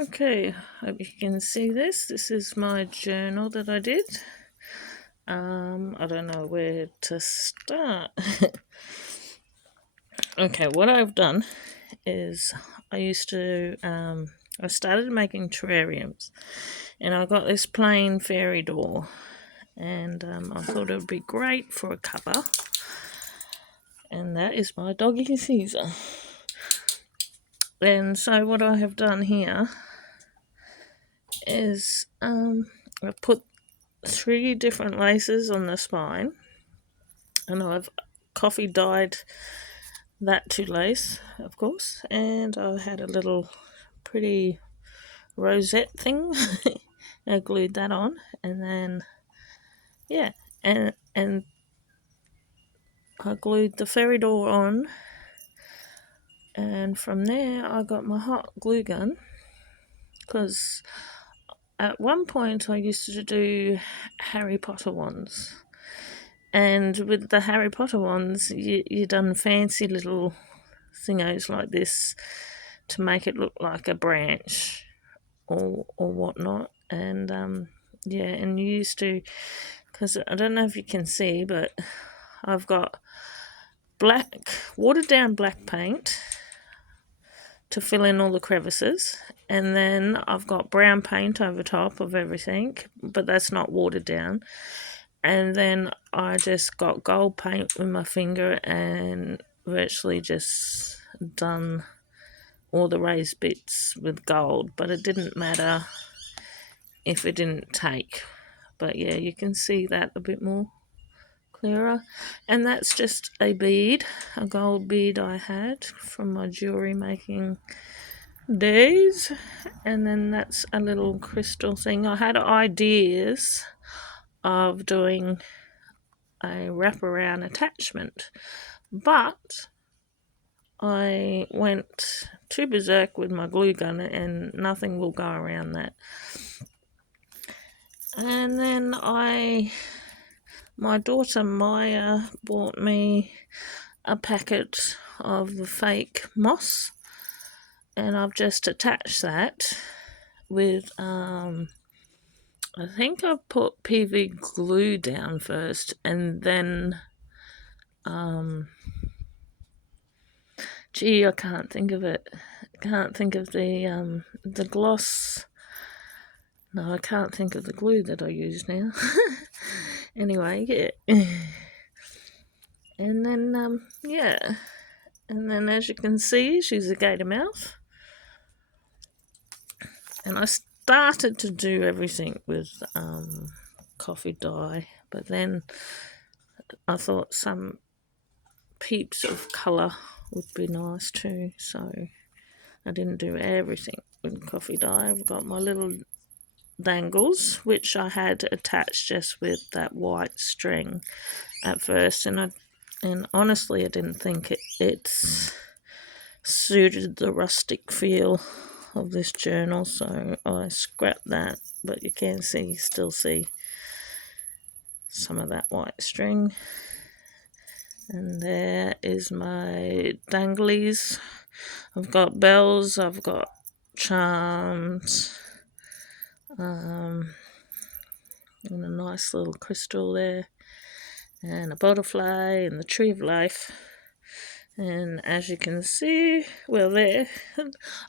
Okay, hope you can see this. This is my journal that I did. I don't know where to start. Okay, what I've done is I started making terrariums, and I got this plain fairy door, and I thought it would be great for a cover. And that is my doggy Caesar. And so what I have done here is I've put 3 different laces on the spine, and I've coffee dyed that to lace, of course, and I had a little pretty rosette thing. I glued that on, and then and I glued the fairy door on, and from there I got my hot glue gun, because at one point I used to do Harry Potter ones. And with the Harry Potter ones, you done fancy little thingos like this to make it look like a branch or whatnot. And and you used to, because I don't know if you can see, but I've got watered down black paint to fill in all the crevices, and then I've got brown paint over top of everything, but that's not watered down. And then I just got gold paint with my finger and virtually just done all the raised bits with gold, but it didn't matter if it didn't take. But yeah, you can see that a bit more clearer. And that's just a bead, a gold bead I had from my jewelry making days. And then that's a little crystal thing. I had ideas of doing a wraparound attachment, but I went too berserk with my glue gun and nothing will go around that. And then my daughter Maya bought me a packet of the fake moss, and I've just attached that with I think I put PV glue down first, and then I can't think of it. Can't think of the gloss. No, I can't think of the glue that I use now. Anyway, yeah. And then and then as you can see, she's a gator mouth. And I started to do everything with coffee dye, but then I thought some peeps of colour would be nice too, so I didn't do everything with coffee dye. I've got my little dangles, which I had attached just with that white string at first, and honestly I didn't think it suited the rustic feel of this journal, so I scrapped that. But you can still see some of that white string. And there is my danglies. I've got bells, I've got charms, and a nice little crystal there, and a butterfly, and the tree of life. And as you can see, well, there,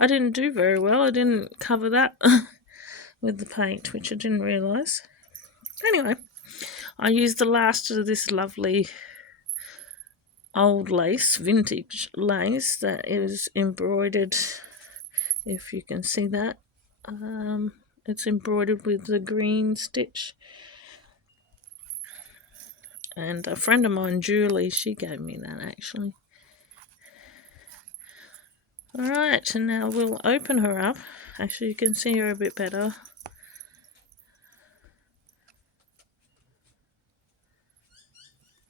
I didn't do very well. I didn't cover that with the paint, which I didn't realise. Anyway, I used the last of this lovely old lace, vintage lace, that is embroidered, if you can see that. It's embroidered with the green stitch. And a friend of mine, Julie, she gave me that actually. Alright, and now we'll open her up. Actually, you can see her a bit better.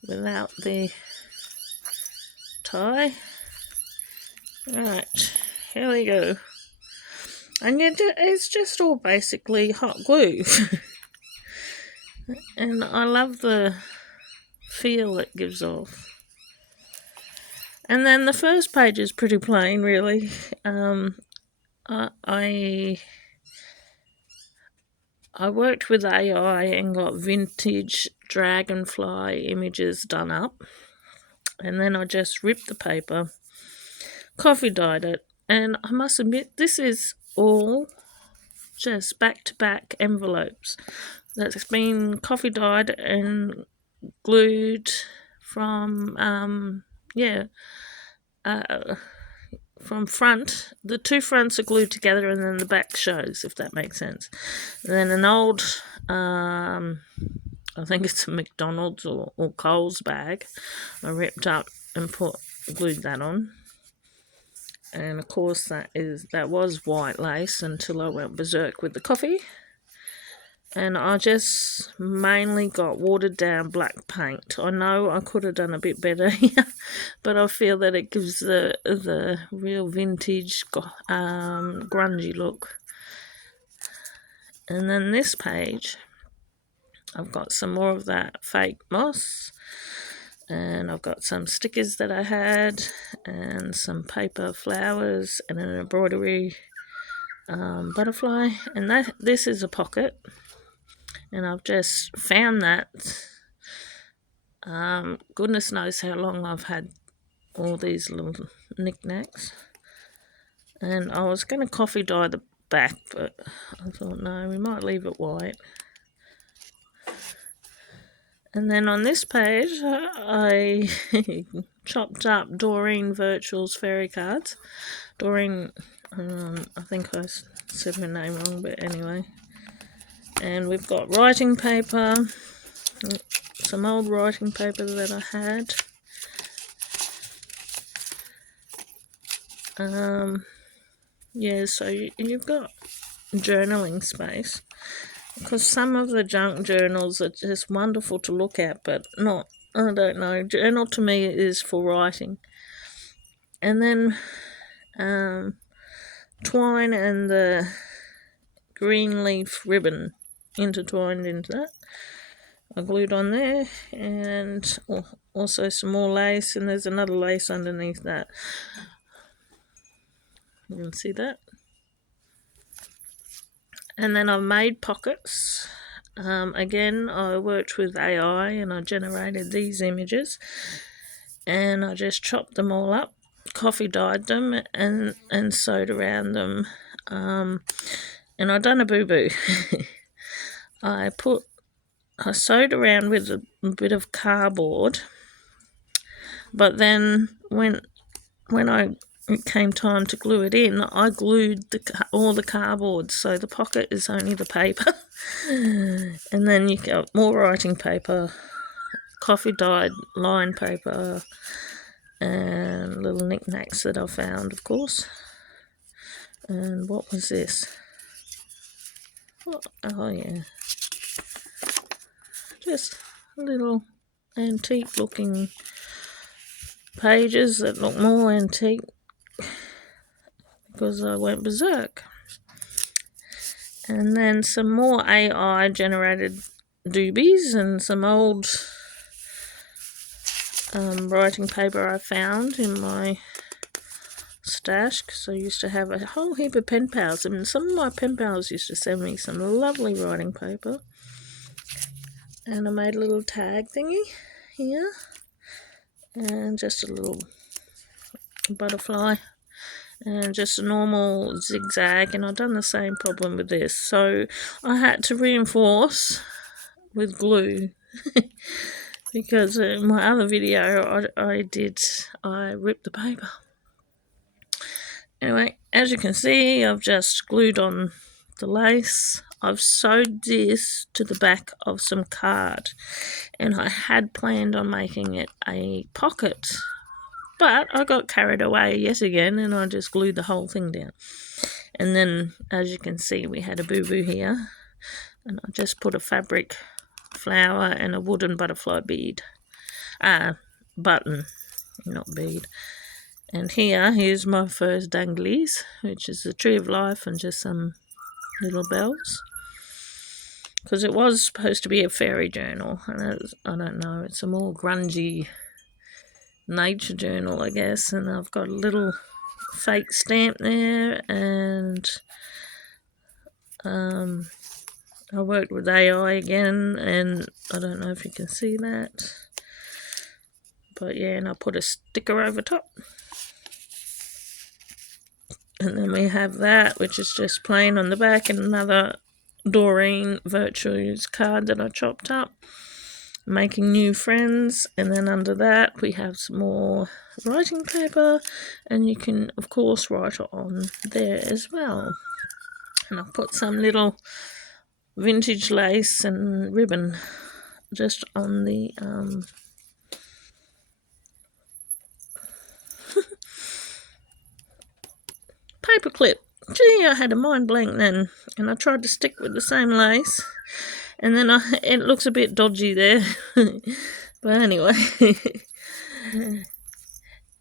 Without the tie. Right, here we go. And it's just all basically hot glue. And I love the feel it gives off. And then the first page is pretty plain, really. I worked with AI and got vintage dragonfly images done up, and then I just ripped the paper, coffee dyed it, and I must admit this is all just back-to-back envelopes that's been coffee dyed and glued from from front. The two fronts are glued together and then the back shows, if that makes sense. And then an old I think it's a McDonald's or Coles bag I ripped up and glued that on. And of course that was white lace until I went berserk with the coffee. And I just mainly got watered down black paint. I know I could have done a bit better here, but I feel that it gives the real vintage grungy look. And then this page, I've got some more of that fake moss, and I've got some stickers that I had, and some paper flowers, and an embroidery butterfly. And this is a pocket. And I've just found that. Goodness knows how long I've had all these little knickknacks. And I was going to coffee dye the back, but I thought, no, we might leave it white. And then on this page, I chopped up Doreen Virtual's fairy cards. Doreen, I think I said her name wrong, but anyway. And we've got writing paper, some old writing paper that I had. So you've got journaling space, because some of the junk journals are just wonderful to look at, but not, I don't know, journal to me is for writing. And then twine and the green leaf ribbon intertwined into that. I glued on there, and also some more lace, and there's another lace underneath that. You can see that. And then I've made pockets. Again, I worked with AI and I generated these images, and I just chopped them all up, coffee dyed them, and sewed around them. And I done a boo-boo. I sewed around with a bit of cardboard, but then when it came time to glue it in, I glued all the cardboard, so the pocket is only the paper. And then you got more writing paper, coffee dyed line paper, and little knickknacks that I found, of course. And what was this? Oh yeah, just little antique looking pages that look more antique because I went berserk. And then some more AI generated doobies and some old writing paper I found in my stash, because I used to have a whole heap of pen pals, and some of my pen pals used to send me some lovely writing paper. And I made a little tag thingy here, and just a little butterfly, and just a normal zigzag, and I've done the same problem with this, so I had to reinforce with glue because in my other video I ripped the paper. Anyway, as you can see, I've just glued on the lace. I've sewed this to the back of some card, and I had planned on making it a pocket, but I got carried away yet again, and I just glued the whole thing down. And then, as you can see, we had a boo-boo here, and I just put a fabric flower and a wooden butterfly bead. Button, not bead. And here's my first danglies, which is the tree of life and just some little bells. Because it was supposed to be a fairy journal, and I don't know, it's a more grungy nature journal, I guess. And I've got a little fake stamp there, and I worked with AI again, and I don't know if you can see that, but yeah, and I put a sticker over top. And then we have that, which is just plain on the back, and another Doreen Virtues card that I chopped up, making new friends. And then under that we have some more writing paper, and you can of course write on there as well. And I've put some little vintage lace and ribbon just on the paper clip. Gee, I had a mind blank then, and I tried to stick with the same lace, and then it looks a bit dodgy there. But anyway.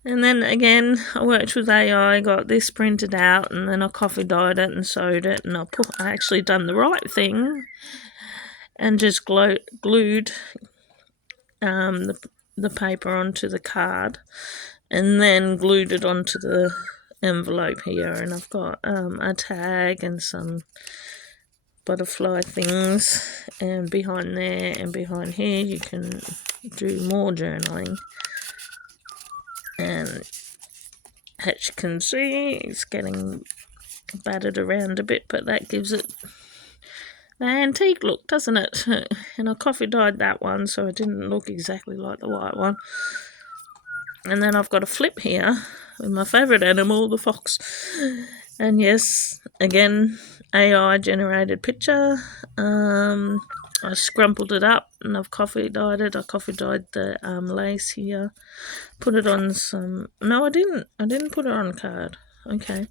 And then again, I worked with AI, got this printed out, and then I coffee dyed it and sewed it, and I actually done the right thing and just glued the paper onto the card, and then glued it onto the envelope here. And I've got a tag and some butterfly things, and behind there and behind here you can do more journaling. And as you can see, it's getting battered around a bit, but that gives it the antique look, doesn't it? And I coffee dyed that one so it didn't look exactly like the white one. And then I've got a flip here with my favourite animal, the fox. And yes, again, AI generated picture. I scrumpled it up and I've coffee dyed it. I coffee dyed the lace here. Put it on some... No, I didn't. I didn't put it on a card. Okay.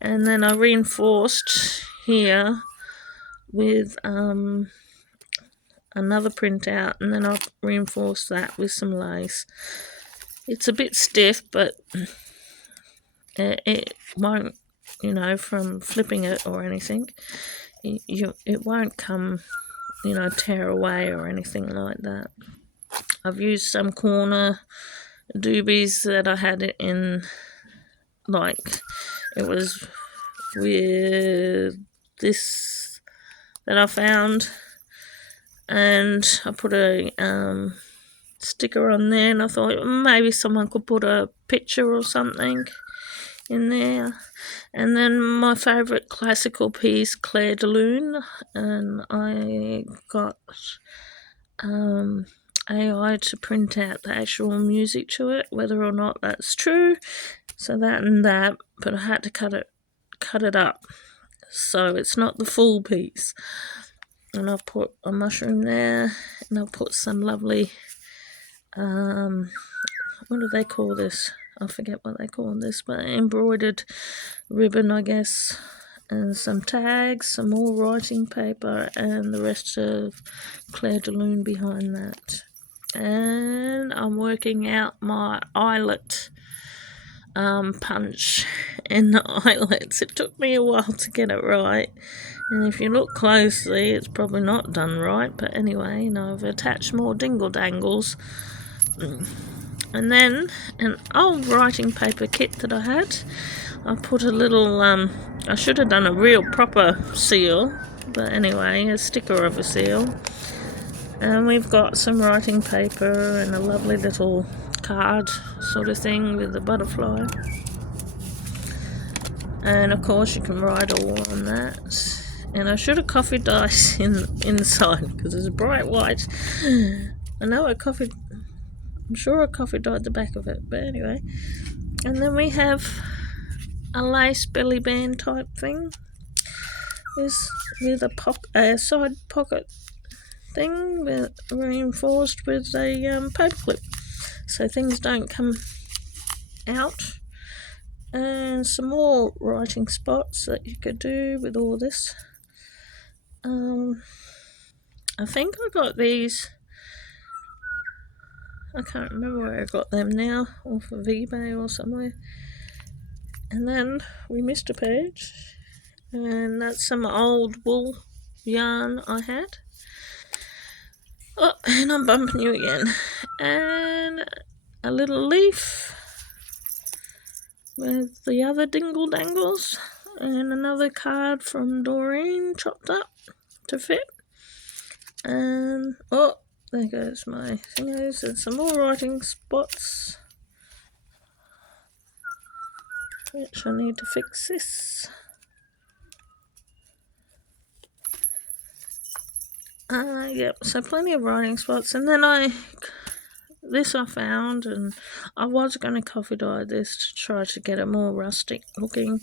And then I reinforced here with another printout, and then I'll reinforce that with some lace. It's a bit stiff, but it won't, from flipping it or anything, it won't come, tear away or anything like that. I've used some corner doobies that I had in, it was with this that I found, and I put a sticker on there, and I thought maybe someone could put a picture or something in there. And then my favourite classical piece, Clair de Lune, and I got AI to print out the actual music to it, whether or not that's true. So that and that, but I had to cut it up, so it's not the full piece. And I've put a mushroom there, and I've put some lovely, what do they call this? I forget what they call this, but embroidered ribbon, I guess, and some tags, some more writing paper, and the rest of Clair de Lune behind that. And I'm working out my eyelet punch in the eyelets. It took me a while to get it right, and if you look closely it's probably not done right, but anyway, I've attached more dingle dangles. And then an old writing paper kit that I had, I put a little I should have done a real proper seal, but anyway, a sticker of a seal. And we've got some writing paper and a lovely little card sort of thing with the butterfly, and of course you can write all on that. And I should have coffee dyed inside because it's bright white. I'm sure I coffee dyed the back of it, but anyway. And then we have a lace belly band type thing with a side pocket thing reinforced with a paper clip, so things don't come out. And some more writing spots that you could do with all this. I think I got these, I can't remember where I got them now, off of eBay or somewhere. And then we missed a page, and that's some old wool yarn I had. Oh, and I'm bumping you again. And a little leaf with the other dingle dangles, and another card from Doreen chopped up to fit. And oh, there goes my fingers, and some more writing spots, which I need to fix this. Yep, so plenty of writing spots, and then this I found, and I was going to coffee dye this to try to get it more rustic looking,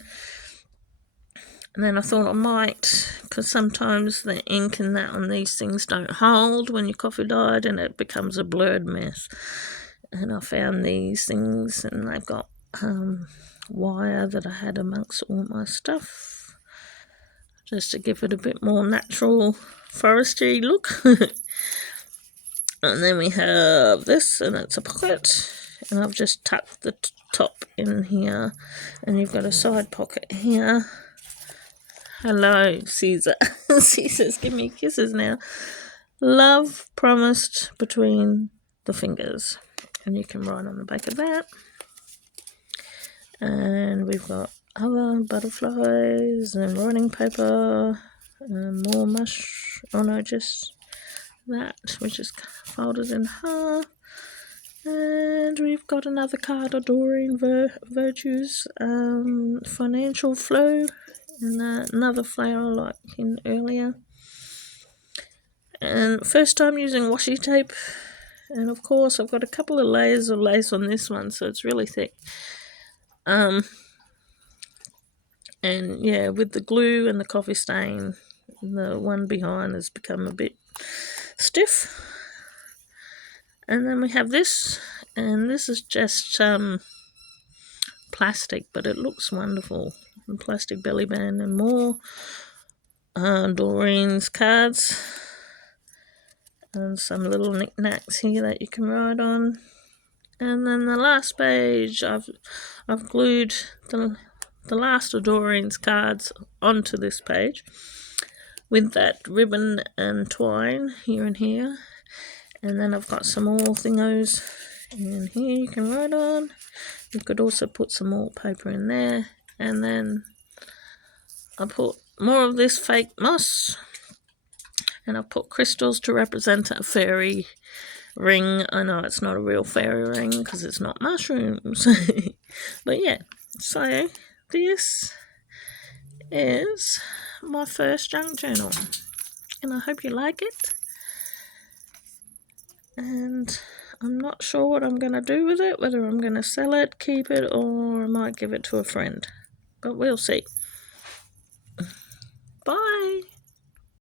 and then I thought I might, because sometimes the ink and that on these things don't hold when you coffee dyed, and it becomes a blurred mess. And I found these things, and they've got wire that I had amongst all my stuff, just to give it a bit more natural forestry look. And then we have this, and it's a pocket, and I've just tucked the top in here, and you've got a side pocket here. Hello, Caesar. Caesar's giving me kisses now. Love promised between the fingers, and you can write on the back of that. And we've got other butterflies and writing paper, and more just that, which is folded in half. And we've got another card of Doreen Virtue's financial flow, and another flower like in earlier. And first time using washi tape, and of course I've got a couple of layers of lace on this one, so it's really thick. And yeah, with the glue and the coffee stain, the one behind has become a bit stiff. And then we have this, and this is just plastic, but it looks wonderful. And plastic belly band, and more Doreen's cards, and some little knickknacks here that you can write on. And then the last page, I've glued the last of Doreen's cards onto this page with that ribbon and twine here and here. And then I've got some more thingos in here you can write on. You could also put some more paper in there. And then I put more of this fake moss, and I put crystals to represent a fairy ring. I know it's not a real fairy ring because it's not mushrooms. But yeah, so this is my first junk journal, and I hope you like it. And I'm not sure what I'm going to do with it, whether I'm going to sell it, keep it, or I might give it to a friend. But we'll see. Bye.